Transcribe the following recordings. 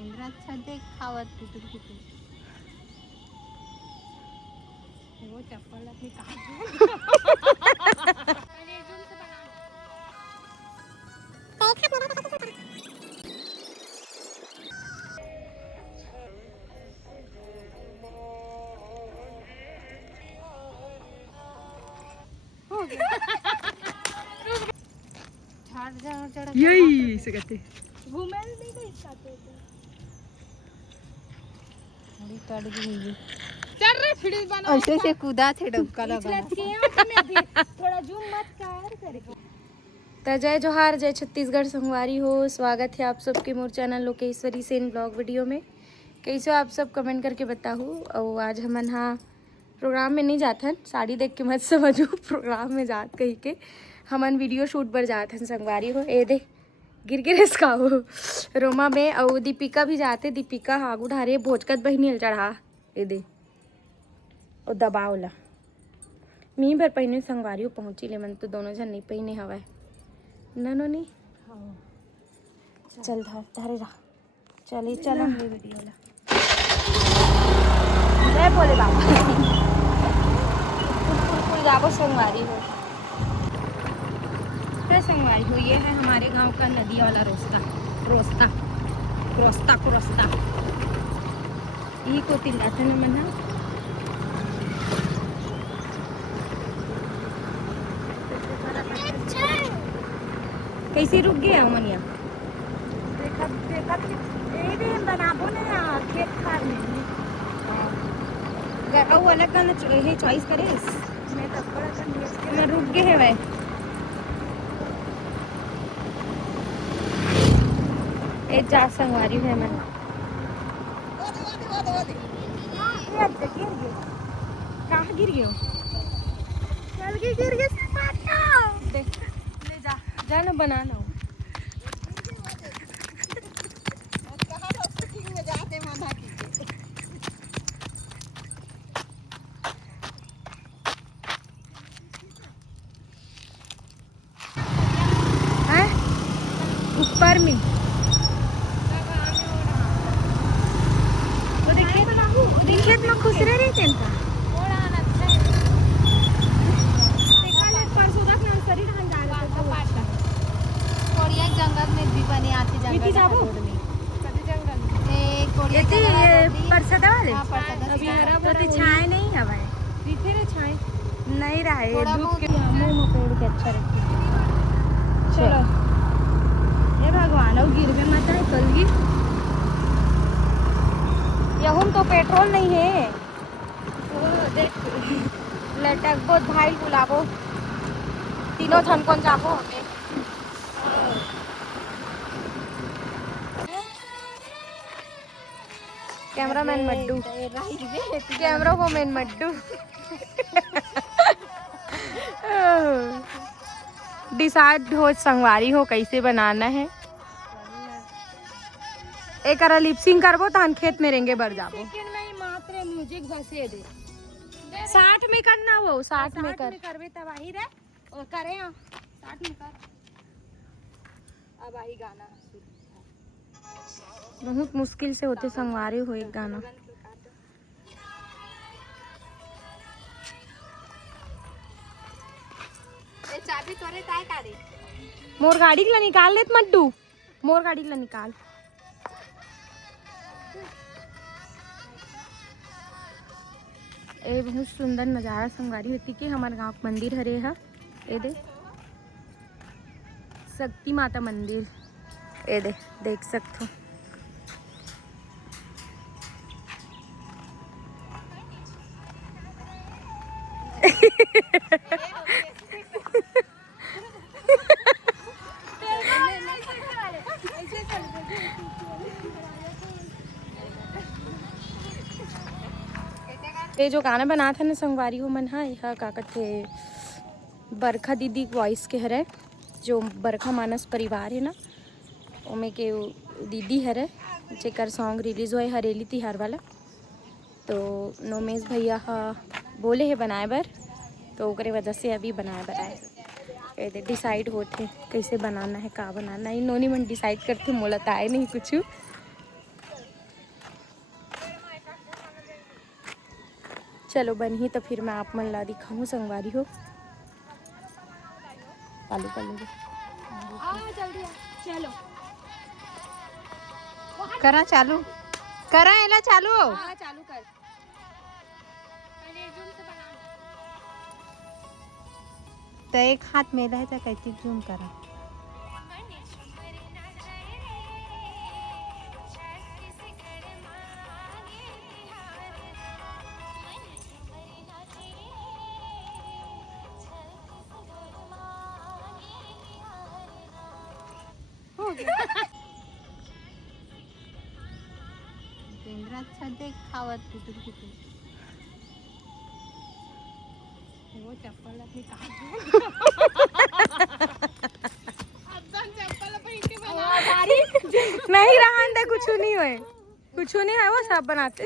केंद्र अच्छा देख खावत कुटुर कुटुर वो चप्पल अपनी यही से कहते घूमे नहीं गई साथे थोड़ी तड़ गई चल रे फिर बना ऐसे से कूदा थे डबका लगा थोड़ा जूम मत कर करके। तो जय जोहार, जय छत्तीसगढ़ संगवारी हो। स्वागत है आप सबके मोर channel Lokeshwari Sen blog video में। कैसे आप सब कमेंट करके बताओ। और आज हमन हाँ प्रोग्राम में नहीं जाथन, साड़ी देख के मत समझो प्रोग्राम में जात कही के हमन वीडियो शूट पर जाथन संगवारी हो। ए दे गिर गिर इसका हो रोमा में और दीपिका भी जाते। दीपिका हागू ढारे भोजकत बहनी चढ़ा ए दे और दबाव ला मी भर पहने संगवारी हो पहुँची ले मन तो दोनों जन नहीं पहने हवाए नो नहीं चल धारे रहा चलिए चलो वीडियो ला जय बोले बाबा कुल जाबो संगवारी हो। क्या संगवारी हो, ये है हमारे गांव का नदी वाला रास्ता रास्ता रास्ता को रास्ता यही को तिल्लाथन में मना कैसे रुक गया मनिया खेत खार में अलग गाना चॉइस करे मैं रुक गए है भाई एक जा संगवारी है मैं कहाँ गिर गयो गिर गया ले जा जा ना बनाना हो ऊपर में तो देखिए खेत में खुश रह रहे थे जंगल में भी बने आते जंगल जाबो परसदा वाले अभी हरा तो छाए नहीं है भाई पीछे रे छाए नहीं रहा है धूप के मुंह पेड़ के अच्छा रखते चलो ये भगवान और गिर गए मत है कल गिर यहूं तो पेट्रोल नहीं है देख लटक बहुत भाई बुलाबो तीनों थन कौन जाबो हमें कैमरामैन मड्डू कैमरा को मैन मड्डू डिसाइड हो संगवारी हो कैसे बनाना है एक लिपसिंग करबो तो खेत में रहेंगे बर जाबो मात्र म्यूजिक बसे दे 60 में करना वो 60 में कर करबे तब आही रे और करे 60 में कर अब आही गाना बहुत मुश्किल से होते संगवारी हो एक गाना चाबी तोरे काय करे मोर गाड़ी के ला निकाल लेत मड्डू मोर गाड़ी के ला निकाल ए बहुत सुंदर नज़ारा संगवारी होती कि हमारे गांव मंदिर हरे है ए दे शक्ति माता मंदिर ए दे देख सकते हो ये जो गाना बना था ना संगवारी हो मन हाँ यह का कहते बरखा दीदी वॉइस के हरे जो बरखा मानस परिवार है ना ओमे के दीदी हरे जेकर सॉन्ग रिलीज हुआ हरेली तिहार वाला तो नोमेश भैया बोले है बनाए बर तो ओकरे वजह से अभी बनाए बनाए डिसाइड होते कैसे बनाना है का बनाना है नोनी मन डिसाइड करते मोला तो आए नहीं कुछ चलो बन ही तो फिर मैं आप मन ला दिखाऊँ संगवारी हो। चालू कर लो जल्दी चलो करा चालू करा एला चालू चालू कर तो एक हाथ मेला है तो कैसे जूम करा केंद्रात देख खावत कुठून कुठून वो चप्पल नहीं रहा अंदर कुछ नहीं है, कुछ नहीं है, वो सब बनाते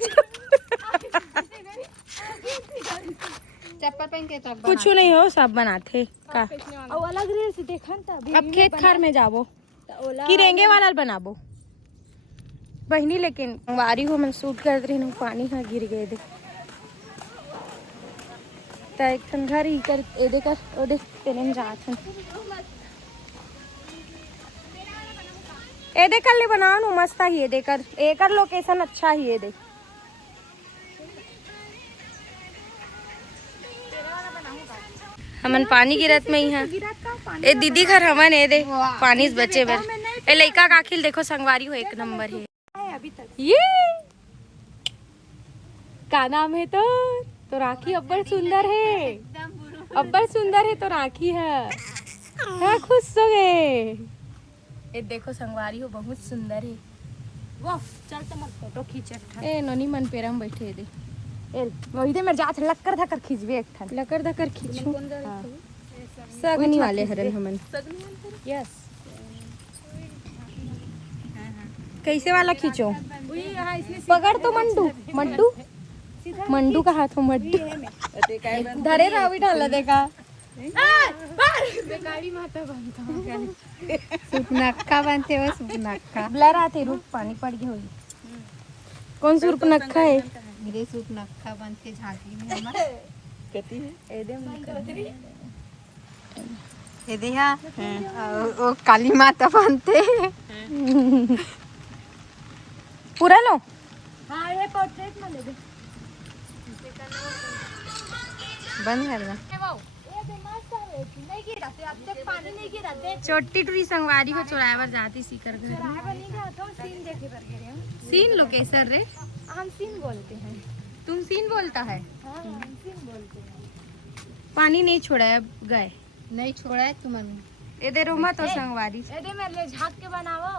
चप्पल पहन के तब कुछ नहीं हो सब बनाते का। अलग रील्स देखन त अब खेत खार में जाबो कि रेंगे वाला बनाबो बहनी, लेकिन वारी हो मैं शूट कर रही हूँ, पानी हाँ गिर गए दे तो एक ठन घर ही कर एदे कर ओदे तेने जात हन एदे कर ले बनाओ नु मस्त ही एदे कर एकर लोकेशन अच्छा ही एदे हमन पानी गिरत में ही है ए दीदी घर हमन ए दे पानी से बचे बर ए लइका काखिल देखो संगवारी हो एक नंबर है अभी तक ये का नाम है तो राखी अब्बर सुंदर है, अब्बर सुंदर है तो राखी है हाँ खुश हो गए। ये देखो संगवारी हो बहुत सुंदर है। वाह चल तो मत फोटो खींच ए नोनी मन पेरा में बैठे दे ए वही दे मेरे जात लक्कर धकर खींचबे एक ठन लक्कर धकर खींचू सगनी वाले हरन हमन यस कैसे वाला खींचो पकड़ तो मंडू मंडू मंडू का हाथ हो मड्डू धरे रावी ढाला देखा सुपनक्का बनते हो सुपनक्का ब्लर आते रुक पानी पड़ गया होगी कौन सुपनक्का है मेरे सुपनक्का बनते झांकी में हमारे ये दिया ओ काली माता बनते पूरा लो हां ये पोर्ट्रेट में ले दे बंद कर दो नहीं गिरा अब तक पानी नहीं गिरा देख छोटी टूरी संगवारी को चुरावर जाती सीकर घर नहीं गया तो सीन देखे पर गिरे सीन लो कैसर रे हम सीन बोलते हैं तुम सीन बोलता है हाँ हम सीन बोलते हैं पानी नहीं छोड़ा है अब गए नहीं छोड़ा है तुमने इधर रोमा तो संगवारी ए दे मेरे लिए झाग के बनाओ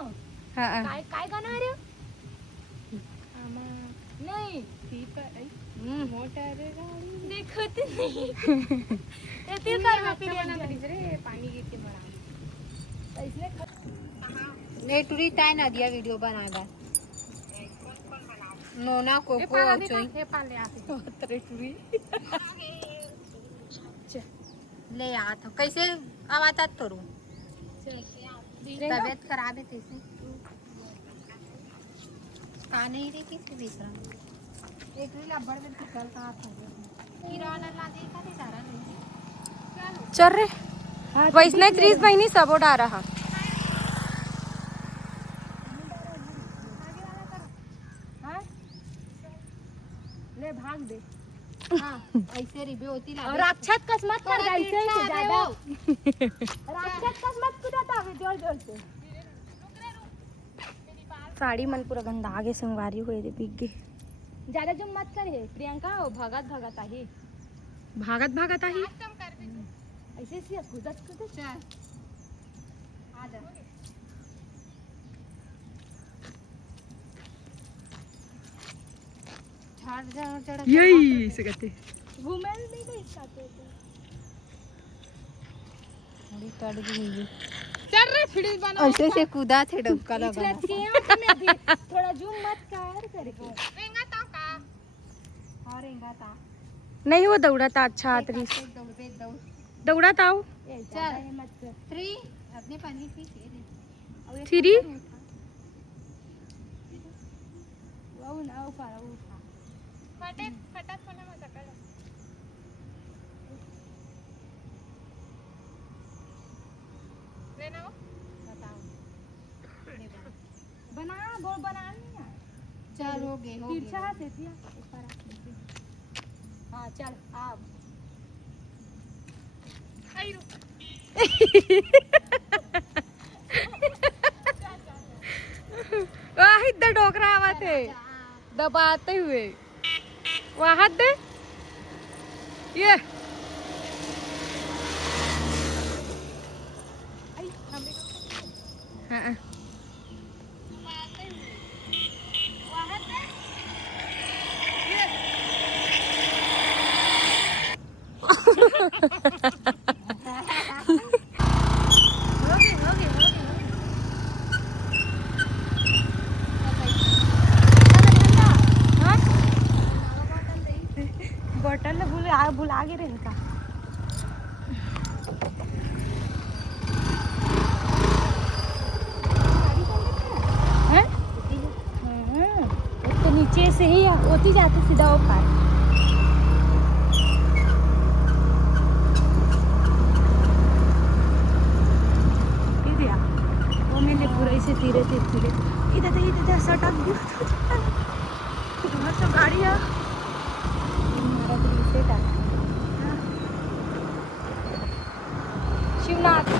हाँ काय काय गाना रे नहीं मोटर गाड़ी देखो तो नहीं ये तीर कर में फिर रे पानी गिर के बना तो इसने नहीं टूरी टाइ ना दिया वीडियो बनाएगा नोना कोको और चोई हे पाले आते तेरे टूरी ले आ तो कैसे आवाज करूं तबीयत खराब है कैसे का नहीं रे किसी दूसरा एक रील अब्बड़ में निकल का हाथ हो गया किराना ला देखा नहीं सारा नहीं चल रे वैष्णव त्रीस बहनी सब उड़ा रहा ले भाग दे हां ऐसे रिव्यू होती ला और राक्षस कस मत कर ऐसे ही ज्यादा राक्षस कस मत कुदाता है जोर जोर से साड़ी मन पूरा गंदा आगे संगवारी हुए दे बिक गए ज्यादा जुम मत करे प्रियंका ओ भगत भगत आही भागत भागत आही ऐसे से कुदत कुदत चल आ जा झाड़ झाड़ यही से कहते घूमे नहीं गई साथे थोड़ी तड़ गई चल रे फिर बना ऐसे से कूदा थे डबका लगा थोड़ा जूम मत कर करके रेंगा ता का और रेंगा ता नहीं वो दौड़ा था अच्छा आतरी दौड़ा था वो चल मत कर 3 अपने पानी पी के 3 वो ना ऊपर उठा फटे फटात पण मग सकाळ लेना हो बताओ बना बोल बना नहीं है चल हो गए तिरछा से दिया ऊपर हाँ चल आप आई रो वाह इधर डोकरा आवाज है दबाते हुए वहां दे ये हाँ बॉटल भुला गे रे इनका तो नीचे से ही होती जाती सीधा वो पार वो मैंने पूरा इसे धीरे धीरे इधर सटक दिया तो गाड़ी है शिवनाथ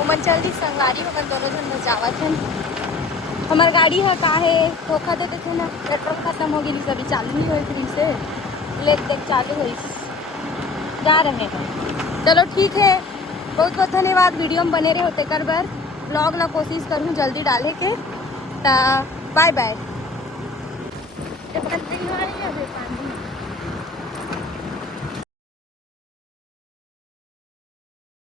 ओमन जल्दी संगवारी हमन दोनों जन बचावत हन हमार गाड़ी है का है धोखा देते थे ना पेट्रोल खत्म हो गई अभी चालू नहीं हुई फिर से लेक देख चालू हुई जा रहे हैं चलो ठीक है बहुत बहुत धन्यवाद वीडियो में बने रहे होते कर बार ब्लॉग ला कोशिश करूँ जल्दी डाले के ता बाय बाय